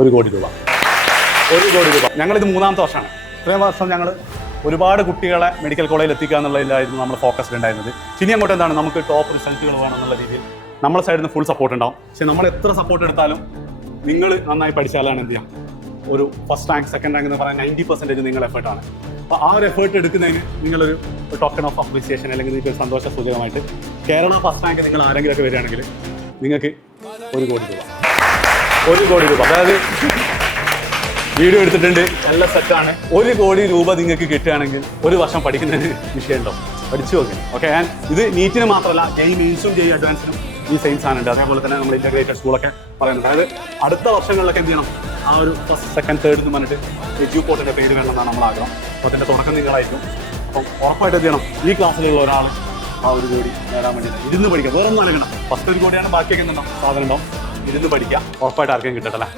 1 കോടി രൂപ. 1 കോടി രൂപ. ഞങ്ങളിത് 3ാമത്തെ വർഷമാണ്. ഇത്രയും വർഷം ഞങ്ങൾ ഒരുപാട് കുട്ടികളെ മെഡിക്കൽ കോളേജിൽ എത്തിക്കുക എന്നുള്ളതിലായിരുന്നു നമ്മൾ ഫോക്കസ്ഡ് ഉണ്ടായിരുന്നത്. ഇനി അങ്ങോട്ട് എന്താണ്, നമുക്ക് ടോപ്പ് റിസൾട്ടുകൾ വേണമെന്നുള്ള രീതിയിൽ നമ്മുടെ സൈഡിൽ നിന്ന് ഫുൾ സപ്പോർട്ട് ഉണ്ടാവും. പക്ഷെ നമ്മൾ എത്ര സപ്പോർട്ട് എടുത്താലും നിങ്ങൾ നന്നായി പഠിച്ചാലാണ് എന്ത് ചെയ്യാം, ഒരു ഫസ്റ്റ് റാങ്ക് സെക്കൻഡ് റാങ്ക് എന്ന് പറയാൻ 90% നിങ്ങളുടെ എഫേർട്ടാണ്. അപ്പോൾ ആ ഒരു എഫേർട്ട് എടുക്കുന്നതിന് നിങ്ങളൊരു ടോക്കൺ ഓഫ് അപ്രീസിയേഷൻ അല്ലെങ്കിൽ നിങ്ങൾക്ക് ഒരു സന്തോഷ സൂചകമായിട്ട് കേരള ഫസ്റ്റ് റാങ്ക് നിങ്ങൾ ആരെങ്കിലുമൊക്കെ വരികയാണെങ്കിൽ നിങ്ങൾക്ക് 1 കോടി രൂപ. 1 കോടി രൂപ. അതായത് വീഡിയോ എടുത്തിട്ടുണ്ട്, നല്ല സെറ്റാണ്. 1 കോടി രൂപ നിങ്ങൾക്ക് കിട്ടുകയാണെങ്കിൽ 1 വർഷം പഠിക്കുന്നതിന് വിഷയമുണ്ടോ, പഠിച്ചു നോക്കുക. ഓക്കെ, ആൻഡ് ഇത് നീറ്റിന് മാത്രമല്ല, മെയിൻസും അഡ്വാൻസിനും ഈ സെയിം സാധനം ഉണ്ട്. അതേപോലെ തന്നെ നമ്മൾ ഇന്റഗ്രേറ്റഡ് സ്കൂളൊക്കെ പറയുന്നത്. അതായത് അടുത്ത വർഷങ്ങളിലൊക്കെ എന്ത് ചെയ്യണം, ആ ഒരു ഫസ്റ്റ് സെക്കൻഡ് തേർഡ് എന്ന് പറഞ്ഞിട്ട് എഡ്യൂപോർട്ടിൻ്റെ പേര് വേണമെന്നാണ് നമ്മൾ ആഗ്രഹം. അപ്പോൾ അതിൻ്റെ തുടക്കം നിങ്ങളായിരിക്കും. അപ്പം ഉറപ്പായിട്ട് എന്ത് ചെയ്യണം, ഈ ക്ലാസ്സിലുള്ള ഒരാൾ ആ 1 കോടി നേടാൻ വേണ്ടിയിട്ട് ഇരുന്ന് പഠിക്കുക. വേറെ ഒന്നും നൽകണം. ഫസ്റ്റ് 1 കോടിയാണ്, ബാക്കിയൊക്കെ എന്തുണ്ടാവും, സാധനം ഉണ്ടാവും. ഇരുന്ന് പഠിക്കുക. ഉറപ്പായിട്ട് ആർക്കും കിട്ടട്ടല്ലേ.